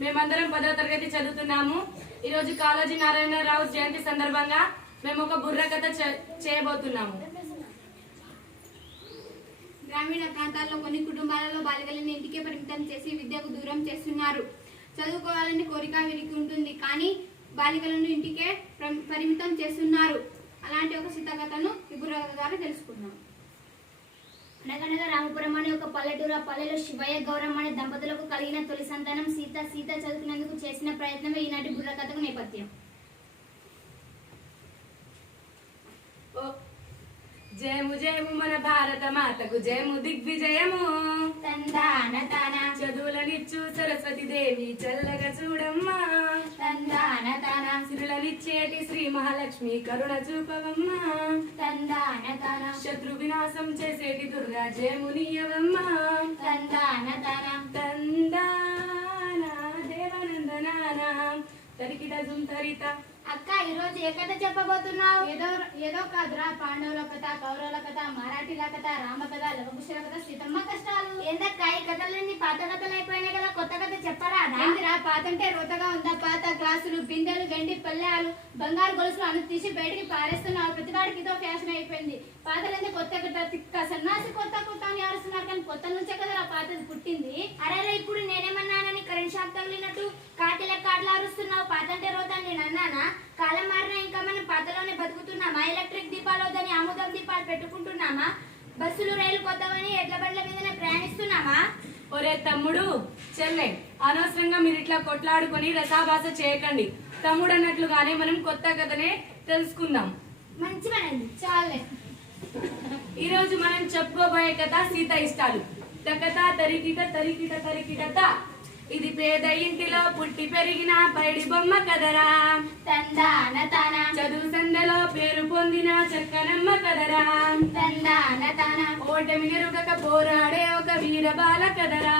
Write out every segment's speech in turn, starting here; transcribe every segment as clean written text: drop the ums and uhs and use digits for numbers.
మేమందరం 10వ తరగతి చదువుతున్నాము. ఈ రోజు కాళోజీ నారాయణరావు జయంతి సందర్భంగా మేము ఒక బుర్ర కథ చేయబోతున్నాము. గ్రామీణ ప్రాంతాల్లో కొన్ని కుటుంబాలలో బాలికలను ఇంటికే పరిమితం చేసి విద్యకు దూరం చేస్తున్నారు. చదువుకోవాలని కోరిక వీరికి ఉంటుంది, కానీ బాలికలను ఇంటికే పరిమితం చేస్తున్నారు. అలాంటి ఒక కథను ఈ బుర్ర కథ ద్వారా తెలుసుకున్నాం. అనగనగా రామపురం అనే ఒక పల్లెటూరు. ఆ పల్లెలో శివయ్య గౌరమ్మ అనే దంపతులకు కలిగిన తొలి సంతానం సీత. సీత చదువుకునేందుకు చేసిన ప్రయత్నమే ఈనాటి బుర్ర కథకు నేపథ్యం. జయము జయము మన భారత మాతకు, జయము దిగ్విజయము. తందాన తాన చదువులనిచ్చు సరస్వతి దేవి చల్లగా చూడమ్మా. తందాన తాన సిరులనిచ్చేటి శ్రీ మహాలక్ష్మి కరుణ చూపవమ్మా. తందాన తాన శత్రు వినాశం చేసేటి దుర్గా జయమునియవమ్మా. తందాన తాన తందాన దేవనందనాన తరికిట జుంతరిత. అక్క, ఈ రోజు ఏ కథ చెప్పబోతున్నావు? ఏదో కాదురా, పాండవుల కథ, కౌరవుల కథ, మరాఠీల కథ, రామ కథ, లవకుశల కథ, సీతమ్మ కష్టాలు. ఏందక్క, ఈ కథలన్నీ పాత కథలు అయిపోయినాయి కదా, కొత్త కథ చెప్పరాదా? ఏందిరా, పాతంటే రోతగా ఉందా? పాత గ్లాసులు, బిందెలు, వెండి పల్లెలు, బంగారు గొలుసులు అను తీసి బయటికి పారేస్తున్నారు. ప్రతివాడికి ఇదో ఫ్యాషన్ అయిపోయింది. పాతలైతే కొత్త కథ, తిక్క సన్నాసి కొత్త కొత్త అని ఆడుస్తున్నారు, కానీ కొత్త నుంచే కదా పాతది పుట్టింది. అరే, ఇప్పుడు నేనేమన్నానని కరెంట్ షాక్ తగిలినట్టు కాటిల కాటలు అరుస్తున్నావు? పాతంటే రోత నేను అన్నానా? కాలం మారినా ఇంకా మనం పాతలోనే బతుకుతున్నామా? ఎలక్ట్రిక్ దీపాలు వద్దని ఆముదం దీపాలు పెట్టుకుంటున్నామా? బస్సులు రైలు కొత్తవని ఎడ్ల బండ్ల మీదనే ప్రయాణిస్తున్నామా? ఒరే తమ్ముడు, చెల్లె, అనవసరంగా మీరు ఇట్లా కొట్లాడుకొని రసాభాస చేయకండి. తమ్ముడు అన్నట్లుగానే మనం కొత్త కథనే తెలుసుకుందాం. మంచి పనండి, చాలే. ఈ రోజు మనం చెప్పుకోబోయే కథ సీత ఇష్టాలు. తకత తరికిట తరికిట తరికిటత. ఇది పేద ఇంటిలో పుట్టి పెరిగిన పైడి బొమ్మ కదరా. తందాన తాన చదువు సందలో పేరు పొందిన చక్కనమ్మ కదరా. తందాన తాన ఓటమి ఎరుగక పోరాడే ఒక వీరబాల కదరా.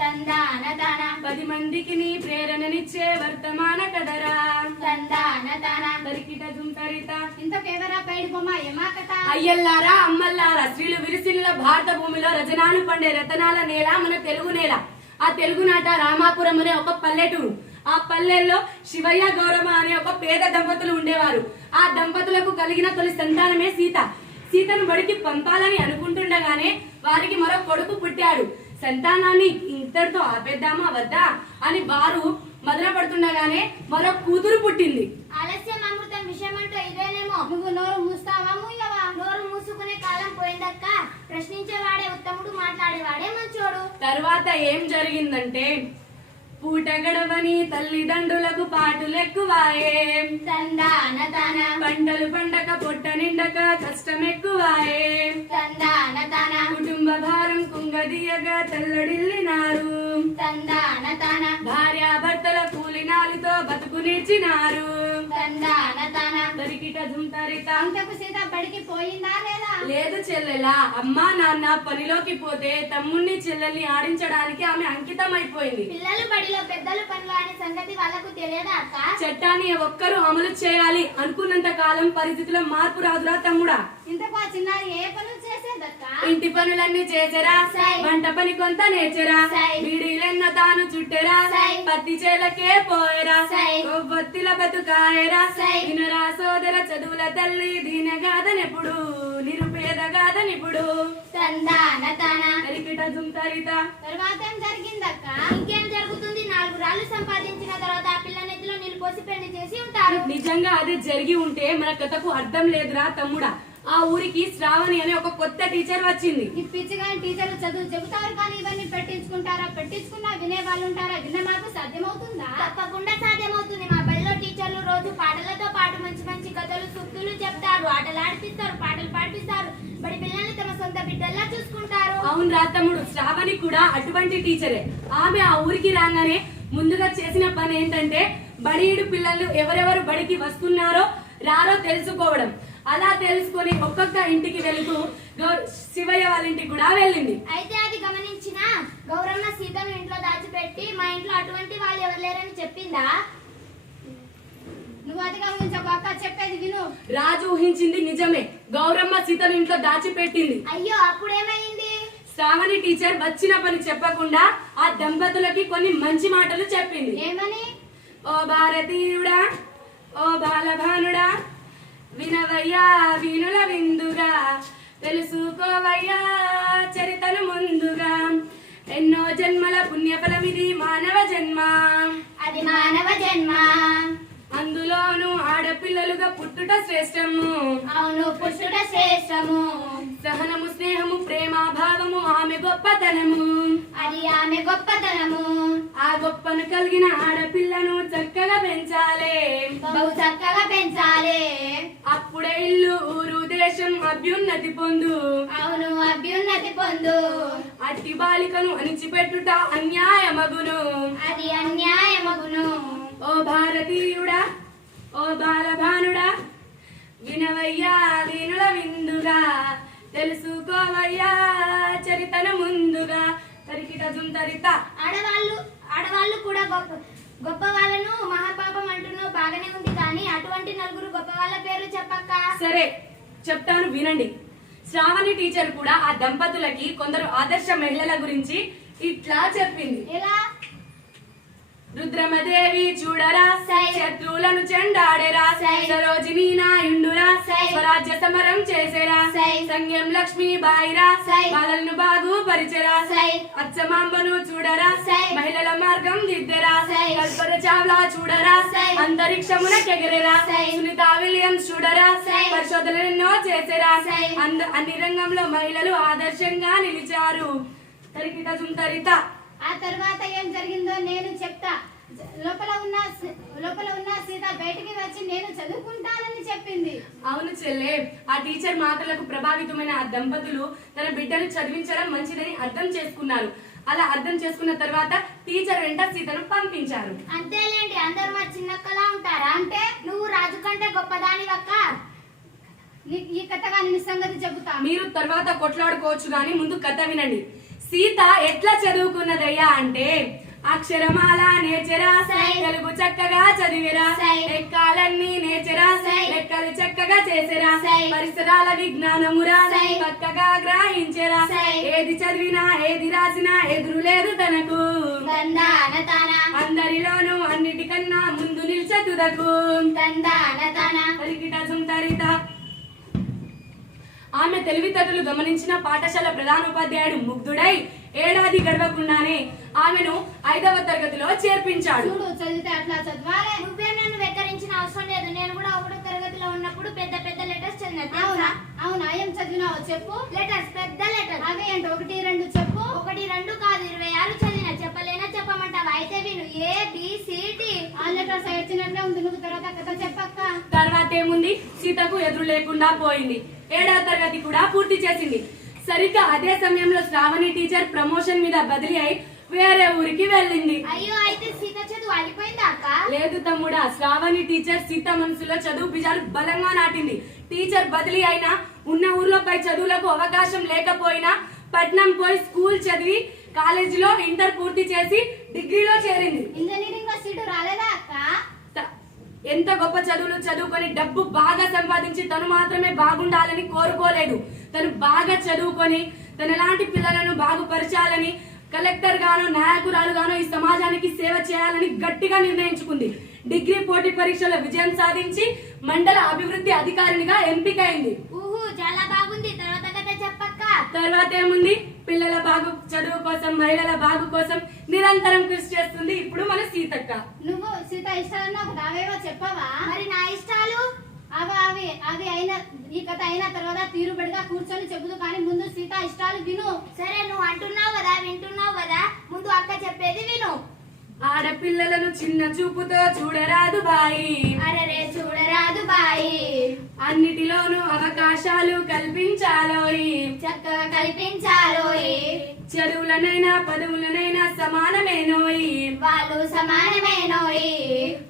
తందాన తాన 10 మందికి నీ ప్రేరణనిచ్చే వర్తమాన కదరా. తందాన తాన తరికిట జుంతరిత. ఇంతకెవరా పైడి బొమ్మ ఏమా కథ? అయ్యల్లారా, అమ్మల్లారా, స్త్రీలు విరిసిల్ల భారత భూమిలో రజనాలు పండే రతనాల నేల మన తెలుగు నేల. ఆ తెలుగునాట రామాపురం అనే ఒక పల్లెటూరు. ఆ పల్లెల్లో శివయ్య గౌరమ్మ అనే ఒక పేద దంపతులు ఉండేవారు. ఆ దంపతులకు కలిగిన తొలి సంతానమే సీత. సీతను బడికి పంపాలని అనుకుంటుండగానే వారికి మరో కొడుకు పుట్టాడు. సంతానాన్ని ఇంతటితో ఆపేద్దామా వద్దా అని వారు మదన పడుతుండగానే మరో కూతురు పుట్టింది. ఆలస్యం అమృతం విషయం అంటూ ఇదేనేమో. నువ్వు నోరు మూస్తావా ముయ్యవా? నోరు మూసుకునే కాలం పోయిందక్క. ప్రశ్నించేవాడే ఉత్తముడు, మాట్లాడేవాడే మంచోడు. తరువాత ఏం జరిగిందంటే, పూట గడవని తల్లిదండ్రులకు పాటులెక్కువాయే. తందాన తాన పంటలు పండక పొట్ట నిండక కష్టం ఎక్కువాయే. తందాన తాన కుటుంబ భారం కుంగదీయగా తల్లడిల్లినారు. తందాన తాన భార్యాభర్తల కూలినాలితో బతుకు నేర్చినారు. తందాన తాన తరికిట జుంతరిత. అంతకు సీత బడికి పోయిందా లేదా? లేదు చెల్లెలా, అమ్మా నాన్న పనిలోకి పోతే తమ్ముణ్ణి చెల్లెల్ని ఆడించడానికి ఆమె అంకితం అయిపోయింది. పిల్లలు బడిలో పెద్దలు పనులు అనే సంగతి వాళ్ళకు తెలియదా అక్క? చట్టాన్ని ఒక్కరు అమలు చేయాలి అనుకున్నంత కాలం పరిస్థితుల్లో మార్పు రాదురా తమ్ముడా. ఇంతకు ఆ చిన్నారి ఏ పనులు చేసేదక్క? ఇంటి పనులన్నీ చేసరా, సై. వంట పని కొంత నేర్చరా, సై. బీడీలెన్న తాను చుట్టెరా, సై. పత్తి చేలకే పోయరా, సై. కొవ్వొత్తిల బతుకాయరా. సై. వినరా సోదర చదువుల తల్లి దీనగాదనెప్పుడు, నిరుపేదగాదనిప్పుడు. తందాన తాన తరికిట జుంతరిత. తర్వాత ఏం జరిగిందక్క? ఇంకేం జరుగుతుంది? 4 రాళ్ళు సంపాదించిన తర్వాత ఆ పిల్ల నెత్తిలో నీళ్ళు పోసి పెళ్లి చేసి ఉంటారు. నిజంగా అదే జరిగి ఉంటే మన కథకు అర్థం లేదురా తమ్ముడా. ఆ ఊరికి శ్రావణి అనే ఒక కొత్త టీచర్ వచ్చింది. ఈ పిచ్చిగా టీచర్లు చదువు చెబుతారు, కానీ ఇవన్నీ పెట్టించుకుంటారా? పెట్టించుకున్నా వినే వాళ్ళు ఉంటారా? విన్న మాకు సాధ్యమవుతుందా? తప్పకుండా సాధ్యమవుతుంది. మా బడిలో టీచర్లు రోజు పాటలతో పాటు మంచి మంచి కథలు, సూక్తులు చెప్తారు, ఆటలు ఆడిపిస్తారు, పాటలు పాడిపిస్తారు. బడి పిల్లల్ని తమ సొంత బిడ్డల్లా చూసుకుంటారు. అవును రా తమ్ముడు, శ్రావణి కూడా అటువంటి టీచరే. ఆమె ఆ ఊరికి రాగానే ముందుగా చేసిన పని ఏంటంటే, బడియుడు పిల్లలు ఎవరెవరు బడికి వస్తున్నారో రారో తెలుసుకోవడం. అలా తెలుసుకొని ఒక్కొక్క ఇంటికి వెళుతూ శివయ్య వాళ్ళ ఇంటికి కూడా వెళ్ళింది. అయితే అది గమనించిన గౌరమ్మ సీతను ఇంట్లో దాచిపెట్టి, మా ఇంట్లో అటువంటి వాళ్ళు ఎవరు లేరని చెప్పిందా? నువ్వు అదిగా ఊహించకు అక్క, చెప్పేది విను. రాజు ఊహించింది నిజమే. గౌరమ్మ సీతను ఇంట్లో దాచిపెట్టింది. అయ్యో, అప్పుడేమైంది? శ్రావణి టీచర్ వచ్చిన పని చెప్పకుండా ఆ దంపతులకి కొన్ని మంచి మాటలు చెప్పింది. ఏమని? ఓ భారతీయుడా, ఓ బాలభానుడా, వినవయ్యా వీణుల విందుగా, తెలుసుకోవయ్యా చరితను ముందుగా, ఎన్నో జన్మల పుణ్యఫలమిది మానవ జన్మ, అది మానవ జన్మ, అందులోను ఆడపిల్లలుగా పుట్టుట శ్రేష్టము, అవును పుట్టుట శ్రేష్టము, సహనము స్నేహము ప్రేమ భావము ఆమె గొప్పతనము, అది ఆమె గొప్పతనము, ఆ గొప్పను కలిగిన ఆడపిల్లను చక్కగా పెంచాలే, బహు చక్కగా పెంచాలి, అప్పుడే ఇల్లు ఊరు దేశం అభ్యున్నతి పొందు, అవును అభ్యున్నతి పొందు, అట్టి బాలికను అణిచిపెట్టుట అన్యాయమగును, అది అన్యాయమగును. ఓ భారతీయుడా, ఓ బాలభానుడా, వినవయ్యా వీణుల విందుగా, తెలుసుకోవయ్యా చరితను ముందుగా, తరికిట జుంతరిత. ఆడవాళ్ళు కూడా గొప్ప వాళ్ళను మహాపాపం అంటున్నావు, బాగానే ఉంది కానీ అటువంటి నలుగురు గొప్ప వాళ్ళ పేర్లు చెప్పక్క. సరే చెప్తాను వినండి. శ్రావణి టీచర్ కూడా ఆ దంపతులకి కొందరు ఆదర్శ మహిళల గురించి ఇట్లా చెప్పింది. ఎలా? రుద్రమదేవి చూడరా, సై. శత్రువులను చెండాడేరా, సై. సరోజినీ నాయుండురా, సై. స్వరాజ్య సమరం చేసేరా, సై. సంగ్యం లక్ష్మీ బాయిరా, సై. బాలలను బాగు పరిచరా, సై. అచ్చమాంబను చూడరా, సై. మహిళల మార్గం దిద్దెరా, సై. కల్పన చావ్లా చూడరా, సై. అంతరిక్షమునకెగరెరా, సై. సునీత విలియమ్స్ చూడరా, సై. పరిశోధనలు ఎన్నో చేసేరా, సై. అన్ని రంగంలో మహిళలు ఆదర్శంగా నిలిచారు. తరికిట జుంతరిత. ఆ తర్వాత ఏం జరిగిందో నేను చెప్తా. లోపల ఉన్న సీత బయటికి వచ్చి నేను చదువుకుంటానని చెప్పింది. అవును చెల్లె, ఆ టీచర్ మాటలకు ప్రభావితమైన ఆ దంపతులు తన బిడ్డను చదివించడం మంచిదని అర్థం చేసుకున్నారు. అలా అర్థం చేసుకున్న తర్వాత టీచర్ వెంట సీతను పంపించారు. అంతేలేండి, అందరూ మా చిన్నక్కలా ఉంటారా? అంటే నువ్వు రాజు కంటే గొప్పదానివక్క. ఈ కథగా నేను సంగతి చెబుతా. మీరు తర్వాత కొట్లాడుకోవచ్చు గాని ముందు కథ వినండి. సీత ఎట్లా చదువుకున్నదయ్యా అంటే, అక్షరమాల నేర్చెరా, సై. తెలుగు చక్కగా చదివిరా, సై. లెక్కలన్నీ నేర్చెరా, సై. లెక్కలు చక్కగా చేసేరా, సై. పరిసరాల విజ్ఞానమురా, సై. పక్కగా గ్రహించెరా, సై. ఏది చదివినా ఏది రాసినా ఎదురు లేదు తనకు, తందాన తన, అందరిలోనూ అన్నిటికన్నా ముందు నిల్చే తుదకు. తందాన తన. తరికిట జుంతరిత. ఆమె తెలివితేటలు గమనించిన పాఠశాల ప్రధానోపాధ్యాయుడు ముగ్ధుడై ఏడాది గడవకుండానే ఆమెను 5వ తరగతిలో చేర్పించాడు. చూడు, చదివితే అట్లా చదవాలి. నువ్వే నన్ను వెక్కరించిన అవసరం లేదు. నేను కూడా 1వ తరగతిలో ఉన్నప్పుడు పెద్ద పెద్ద లెటర్స్ చదివినా. అవునా? ఏం చదివినావో చెప్పు. లెటర్స్, పెద్ద లెటర్. అవే ఏంటి? 1, 2 చెప్పు. 1, 2 కాదు, 26 చదివినా. చెప్పలేనా? చెప్పమంటావా? అయితే విను. ABCD. ఆ లెటర్స్ వచ్చినట్లే ఉంది. నువ్వు తర్వాత కథ చెప్పక్క. తర్వాత ఏముంది, సీతకు ఎదురు లేకుండా పోయింది. 7వ తరగతి కూడా పూర్తి చేసింది. సరిగ్గా అదే సమయంలో శ్రావణి టీచర్ ప్రమోషన్ మీద బదిలీ అయి వేరే ఊరికి వెళ్ళింది. అయ్యో, అయితే సీత చదువు ఆగిపోయిందా అక్క? లేదు తమ్ముడా, శ్రావణి టీచర్ సీత మనసులో చదువు బీజాలు బలంగా నాటింది. టీచర్ బదిలీ అయినా ఉన్న ఊర్లో పై చదువులకు అవకాశం లేకపోయినా పట్నం పోయి స్కూల్ చదివి కాలేజీలో ఇంటర్ పూర్తి చేసి డిగ్రీలో చేరింది. ఇంజనీరింగ్ లో సీటు రాలేదా అక్క? ఎంత గొప్ప చదువులు చదువుకొని డబ్బు బాగా సంపాదించి తను మాత్రమే బాగుండాలని కోరుకోలేదు. తను బాగా చదువుకొని తనలాంటి పిల్లలను బాగుపరచాలని, కలెక్టర్ గానో నాయకురాలు గానో ఈ సమాజానికి సేవ చేయాలని గట్టిగా నిర్ణయించుకుంది. డిగ్రీ పోటీ పరీక్షల విజయం సాధించి మండల అభివృద్ధి అధికారినిగా ఎంపికైంది. చాలా బాగుంది. తర్వాత కథ చెప్పక్క. తర్వాత ఏముంది, పిల్లల బాగు చదువు కోసం, మహిళల బాగు కోసం నిరంతరం కృషి చేస్తుంది ఇప్పుడు మన సీతక్క. నువ్వు సీత ఇష్టాలన్నా ఒక అవేవో చెప్పవా? మరి నా ఇష్టాలు అవి అయిన ఈ కథ అయిన తర్వాత తీరుబడిగా కూర్చొని చెబుతూ, కానీ ముందు సీత ఇష్టాలు విను. సరే, నువ్వు అంటున్నావు కదా, వింటున్నావు కదా, ముందు అక్క చెప్పేది విను. ఆడపిల్లలను చిన్న చూపుతో చూడరాదు బాయి, అరెరే చూడరాదు బాయి, అన్నిటిలోనూ అవకాశాలు కల్పించాలోయి, చక్కగా కల్పించాలోయి, చదువులనైనా పదవులనైనా సమానమేనోయి, వాళ్ళు సమానమేనోయి,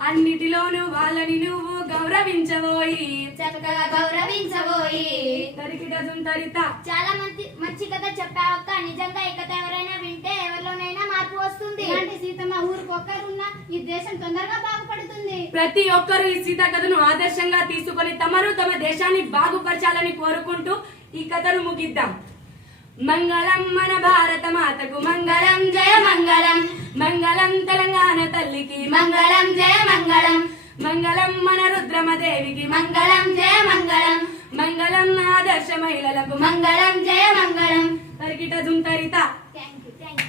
అన్నిటిలోనూ వాళ్ళని నువ్వు గౌరవించబోయి, చక్కగా గౌరవించబోయి. తరికిట జుంతరిత. చాలా మంచి కథ చెప్పావక్క. నిజంగా ఈ కథ ఎవరైనా వింటే ఎవరిలోనైనా మార్పు వస్తుంది. ఇలాంటి సీతమ్మ ఊరికి ఒక్కరున్నా ఈ దేశం తొందరగా బాగుపడుతుంది. ప్రతి ఒక్కరూ ఈ సీత కథను ఆదర్శంగా తీసుకొని తమ దేశాన్ని బాగుపరచాలని కోరుకుంటూ ఈ కథను ముగిద్దాం. మంగళం మన భారత మాతకు మంగళం జయ మంగళం మంగళం తెలంగాణ తల్లికి మంగళం జయ మంగళం మంగళం మన రుద్రమదేవికి మంగళం జయ మంగళం మంగళం ఆదర్శ మహిళలకు మంగళం జయ మంగళం తరికిట జుంతరిత థ్యాంక్ యూ